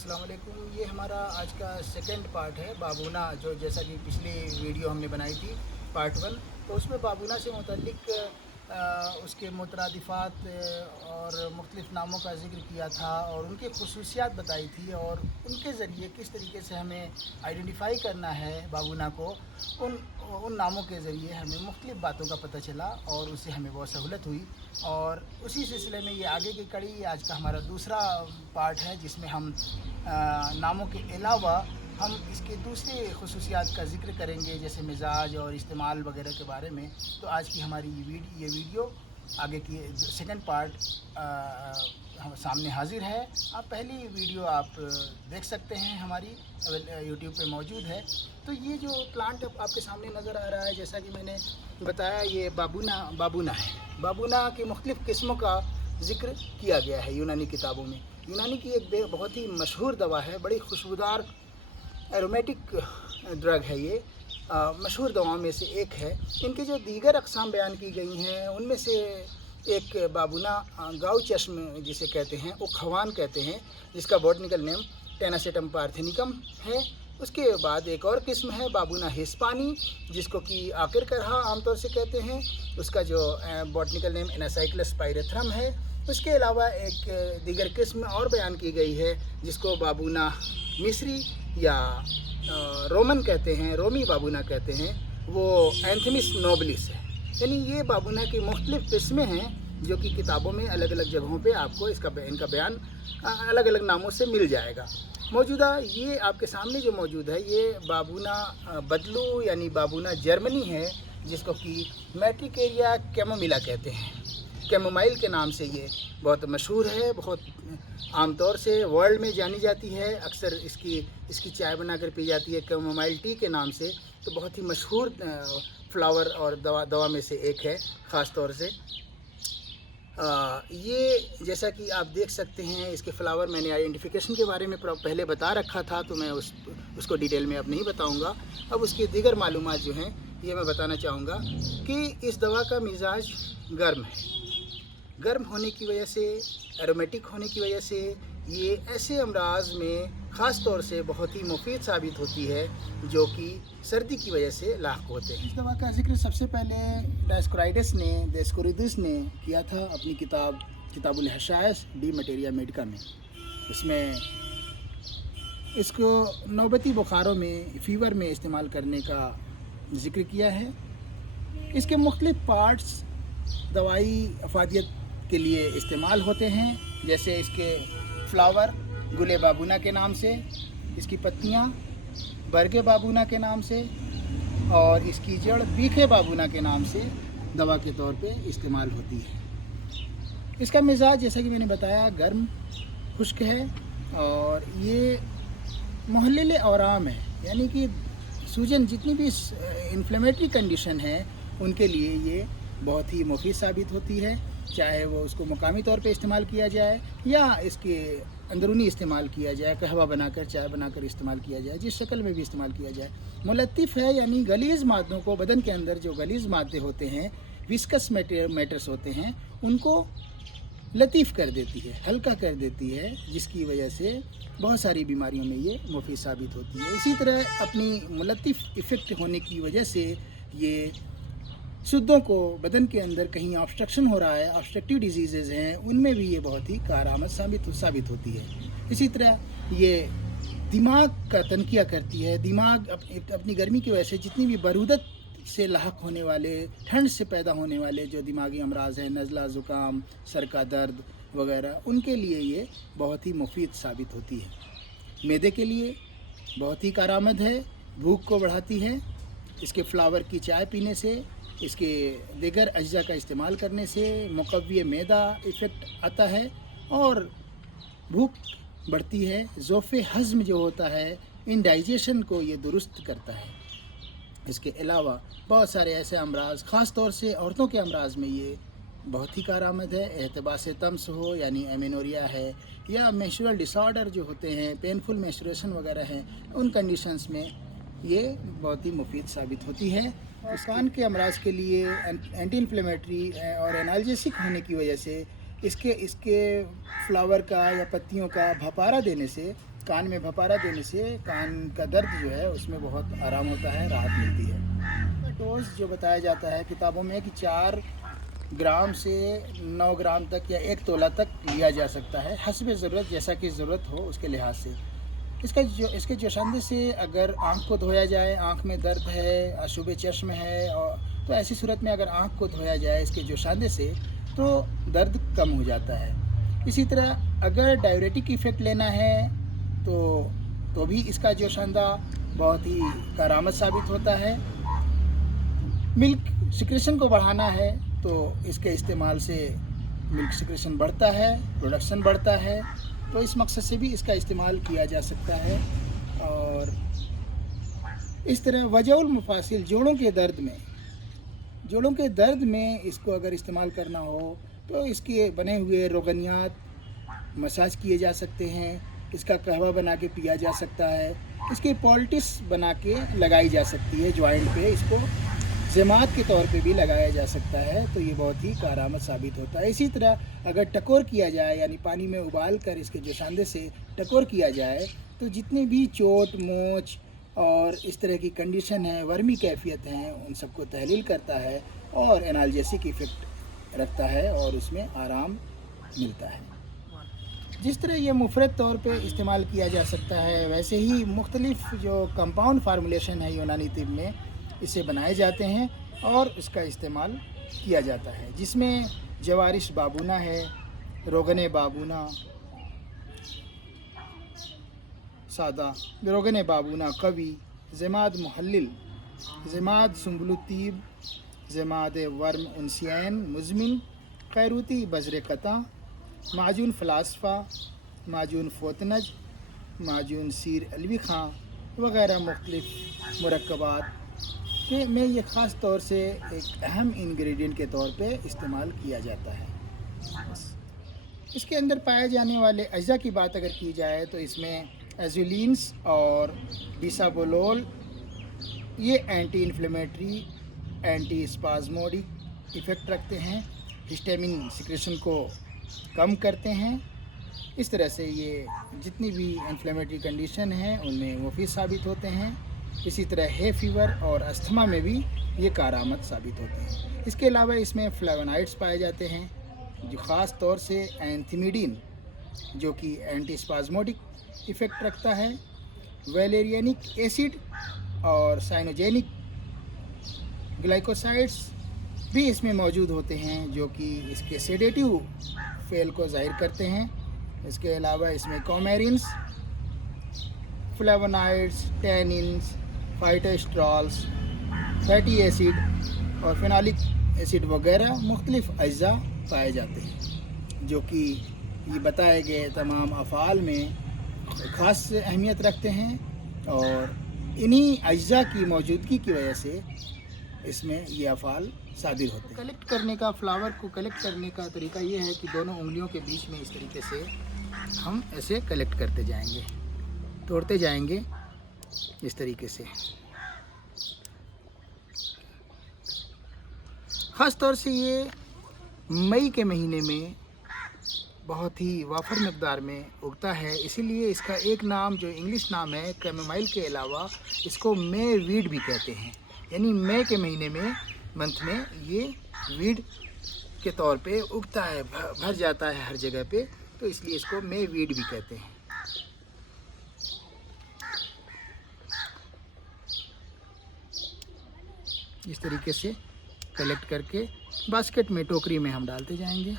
अस्सलाम वालेकुम। ये हमारा आज का सेकंड पार्ट है बाबूना, जो जैसा कि पिछली वीडियो हमने बनाई थी पार्ट 1, तो उसमें बाबूना से मुतल्लिक उसके मुतरादिफ़ात और मुख्तलिफ़ नामों का ज़िक्र किया था और उनकी खसूसियात बताई थी और उनके ज़रिए किस तरीके से हमें आइडेंटिफ़ाई करना है बाबूना को। उन नामों के ज़रिए हमें मुख्तलिफ़ बातों का पता चला और उससे हमें बहुत सहूलत हुई। और उसी सिलसिले में ये आगे की कड़ी आज का हमारा दूसरा पार्ट है, जिसमें हम नामों के अलावा हम इसके दूसरे खसूसियात का ज़िक्र करेंगे, जैसे मिजाज और इस्तेमाल वगैरह के बारे में। तो आज की हमारी ये वीडियो आगे की सेकंड पार्ट हम सामने हाजिर है। आप पहली वीडियो आप देख सकते हैं, हमारी यूट्यूब पे मौजूद है। तो ये जो प्लांट आपके सामने नज़र आ रहा है, जैसा कि मैंने बताया, ये बाबूना है। बाबूना की मुख्तलिफ़ किस्मों का ज़िक्र किया गया है यूनानी किताबों में। यूनानी की एक बहुत ही मशहूर दवा है, बड़ी खुशबूदार एरोमेटिक ड्रग है ये, मशहूर दवाओं में से एक है। इनके जो दीगर अक़साम बयान की गई हैं, उनमें से एक बाबूना गाउ चश्म जिसे कहते हैं, उखवान कहते हैं, जिसका बॉटनिकल नेम टेनासेटम पार्थेनिकम है। उसके बाद एक और किस्म है बाबूना हिस्पानी, जिसको कि आकिर करहा आमतौर से कहते हैं। उसका जो बॉटनिकल नेम एनासाइक्लस पायरेथ्रम है। उसके अलावा एक दीगर किस्म और बयान की गई है, जिसको बाबूना मिस्री या रोमन कहते हैं, रोमी बाबूना कहते हैं, वो एंथमिस नोबलिस है। यानी ये बाबूना की मुख्तलिफ़ किस्में हैं, जो कि किताबों में अलग अलग जगहों पे आपको इनका बयान अलग अलग नामों से मिल जाएगा। मौजूदा ये आपके सामने जो मौजूद है, ये बाबूना बदलू यानी बाबूना जर्मनी है, जिसको कि मैट्रिकेरिया कैमोमिला कहते हैं। कैमोमाइल के नाम से ये बहुत मशहूर है, बहुत आमतौर से वर्ल्ड में जानी जाती है। अक्सर इसकी चाय बनाकर पी जाती है कैमोमाइल टी के नाम से। तो बहुत ही मशहूर फ्लावर और दवा में से एक है। ख़ास तौर से ये जैसा कि आप देख सकते हैं, इसके फ्लावर मैंने आइडेंटिफिकेशन के बारे में पहले बता रखा था, तो मैं उसको डिटेल में अब नहीं बताऊंगा। अब उसकी दीगर मालूमात जो हैं, ये मैं बताना चाहूँगा कि इस दवा का मिजाज गर्म है। गर्म होने की वजह से, एरोमेटिक होने की वजह से ये ऐसे अमराज में ख़ास तौर से बहुत ही मुफीद साबित होती है, जो कि सर्दी की वजह से लाक होते हैं। इस दवा का जिक्र सबसे पहले डेस्कोरिडिस ने किया था अपनी किताबुल हशायस डी मटेरिया मेडिका में। उसमें इसको नौबती बुखारों में, फ़ीवर में इस्तेमाल करने का ज़िक्र किया है। इसके मुख्तलिफ़ पार्ट्स दवाई अफादियत के लिए इस्तेमाल होते हैं, जैसे इसके फ्लावर गुले बाबूना के नाम से, इसकी पत्तियां बरगे बाबूना के नाम से और इसकी जड़ बीखे बाबूना के नाम से दवा के तौर पे इस्तेमाल होती है। इसका मिजाज जैसा कि मैंने बताया गर्म खुश्क है और ये मुहल्लिल औराम है, यानी कि सूजन जितनी भी इन्फ्लेमेटरी कंडीशन है उनके लिए ये बहुत ही मुफीद साबित होती है। चाहे वो उसको मुकामी तौर पे इस्तेमाल किया जाए या इसके अंदरूनी इस्तेमाल किया जाए, कहवा बनाकर, चाय बनाकर इस्तेमाल किया जाए, जिस शक्ल में भी इस्तेमाल किया जाए। मुलत्तिफ़ है, यानी गलीज़ मादों को, बदन के अंदर जो गलीज़ मादे होते हैं, विस्कस मैटर्स होते हैं, उनको लतीफ़ कर देती है, हल्का कर देती है, जिसकी वजह से बहुत सारी बीमारियों में ये मुफीद साबित होती है। इसी तरह अपनी मुलत्तिफ़ इफ़ेक्ट होने की वजह से ये शुद्धों को बदन के अंदर कहीं ऑब्स्ट्रक्शन हो रहा है, ऑब्स्ट्रक्टिव डिजीज़ हैं, उनमें भी ये बहुत ही कारआमद साबित होती है। इसी तरह ये दिमाग का तनकिया करती है। दिमाग अपनी गर्मी की वजह से जितनी भी बरूदत से लाहक होने वाले, ठंड से पैदा होने वाले जो दिमागी अमराज हैं, नज़ला, ज़ुकाम, सर का दर्द वगैरह, उनके लिए ये बहुत ही मुफीद साबित होती है। मैदे के लिए बहुत ही कारआमद है, भूख को बढ़ाती है। इसके फ्लावर की चाय पीने से, इसके दीगर अज्जा का इस्तेमाल करने से मुक़व्वी मैदा इफ़ेक्ट आता है और भूख बढ़ती है। ज़ोफ़े हज़्म जो होता है, इंडाइजेशन को ये दुरुस्त करता है। इसके अलावा बहुत सारे ऐसे अमराज, ख़ास तौर से औरतों के अमराज में ये बहुत ही कारआमद है। एहतबास तम्स हो, यानी एमेनोरिया है, या मेंस्ट्रुअल डिसऑर्डर जो होते हैं, पेनफुल मेंस्ट्रुएशन वगैरह हैं, उन कंडीशंस में ये बहुत ही मुफीद साबित होती है। कान के अमराज के लिए एंटी इन्फ्लेमेटरी और एनाल्जेसिक होने की वजह से इसके फ्लावर का या पत्तियों का भपारा देने से کان میں بھپارا دینے سے کان کا درد جو ہے اس میں بہت آرام ہوتا ہے، راحت ملتی ہے۔ ڈوز جو بتایا جاتا ہے کتابوں میں کہ 4 گرام سے 9 گرام تک یا 1 تولہ تک لیا جا سکتا ہے، حسب ضرورت، جیسا کہ ضرورت ہو اس کے لحاظ سے۔ اس کے جوشاندے سے اگر آنکھ کو دھویا جائے، آنکھ میں درد ہے، آشوب چشم ہے، تو ایسی صورت میں اگر آنکھ کو دھویا جائے اس کے جوشاندے سے تو درد کم ہو جاتا ہے۔ اسی طرح اگر ڈائیوریٹک ایفیکٹ لینا ہے تو بھی اس کا جوشاندہ بہت ہی کارآمد ثابت ہوتا ہے۔ ملک سیکریشن کو بڑھانا ہے تو اس کے استعمال سے ملک سیکریشن بڑھتا ہے، پروڈکشن بڑھتا ہے، تو اس مقصد سے بھی اس کا استعمال کیا جا سکتا ہے۔ اور اس طرح وجع المفاصل، جوڑوں کے درد میں اس کو اگر استعمال کرنا ہو تو اس کے بنے ہوئے روغنیات مساج کیے جا سکتے ہیں، اس کا قہوہ بنا کے پیا جا سکتا ہے، اس کی پولٹس بنا کے لگائی جا سکتی ہے جوائنٹ پہ، اس کو ضماد کے طور پہ بھی لگایا جا سکتا ہے، تو یہ بہت ہی کارآمد ثابت ہوتا ہے۔ اسی طرح اگر ٹکور کیا جائے، یعنی پانی میں ابال کر اس کے جوشاندے سے ٹکور کیا جائے تو جتنے بھی چوٹ موچ اور اس طرح کی کنڈیشن ہے، ورمی کیفیت ہیں، ان سب کو تحلیل کرتا ہے اور انالجیسک ایفیکٹ رکھتا ہے اور اس میں آرام ملتا ہے۔ جس طرح یہ مفرد طور پہ استعمال کیا جا سکتا ہے، ویسے ہی مختلف جو کمپاؤنڈ فارمولیشن ہے یونانی طب میں اسے بنائے جاتے ہیں اور اس کا استعمال کیا جاتا ہے، جس میں جوارش بابونا ہے، روغن بابونا سادہ، روغن بابونا قوی، ضماد محلل، ضماد سنبل الطیب، ضماد ورم انسین مزمن، خیروتی بذر قطع، معجون فلاسفہ، معجون فوتنج، معجون سیر علوی خاں وغیرہ مختلف مرکبات کہ میں یہ خاص طور سے ایک اہم انگریڈینٹ کے طور پہ استعمال کیا جاتا ہے۔ اس کے اندر پائے جانے والے اجزاء کی بات اگر کی جائے تو اس میں ایزولینس اور بیسابولول یہ اینٹی انفلیمیٹری، اینٹی اسپازموڈک ایفیکٹ رکھتے ہیں، ہسٹامین سیکریشن کو کم کرتے ہیں۔ اس طرح سے یہ جتنی بھی انفلیمیٹری کنڈیشن ہیں ان میں مفید ثابت ہوتے ہیں۔ اسی طرح ہے فیور اور استھما میں بھی یہ کارآمد ثابت ہوتے ہیں۔ اس کے علاوہ اس میں فلیونائڈز پائے جاتے ہیں، جو خاص طور سے اینتھیمیڈین جو کہ اینٹی اسپازموڈک ایفیکٹ رکھتا ہے، ویلیرینک ایسڈ اور سائنوجینک گلائکوسائڈس بھی اس میں موجود ہوتے ہیں جو کہ اس کے سیڈیٹیو فعل کو ظاہر کرتے ہیں۔ اس کے علاوہ اس میں کومیرنس، فلیونائڈز، ٹیننز، فائٹوسٹرالز، فیٹی ایسڈ اور فینالک ایسڈ وغیرہ مختلف اجزاء پائے جاتے ہیں، جو کہ یہ بتائے گئے تمام افعال میں خاص اہمیت رکھتے ہیں، اور انہی اجزاء کی موجودگی کی وجہ سے اس میں یہ افعال صادر ہوتے ہیں۔ کلیکٹ کرنے کا، فلاور کو کلیکٹ کرنے کا طریقہ یہ ہے کہ دونوں انگلیوں کے بیچ میں اس طریقے سے ہم ایسے کلیکٹ کرتے جائیں گے، توڑتے جائیں گے اس طریقے سے۔ خاص طور سے یہ مئی کے مہینے میں بہت ہی وافر مقدار میں اگتا ہے، اسی لیے اس کا ایک نام جو انگلش نام ہے کیمومائل کے علاوہ اس کو مے ویڈ بھی کہتے ہیں، یعنی مئی کے مہینے میں منتھ میں یہ ویڈ کے طور پہ اگتا ہے، بھر جاتا ہے ہر جگہ پہ، تو اس لیے اس کو مے ویڈ بھی کہتے ہیں۔ اس طریقے سے کلیکٹ کر کے باسکٹ میں، ٹوکری میں ہم ڈالتے جائیں گے۔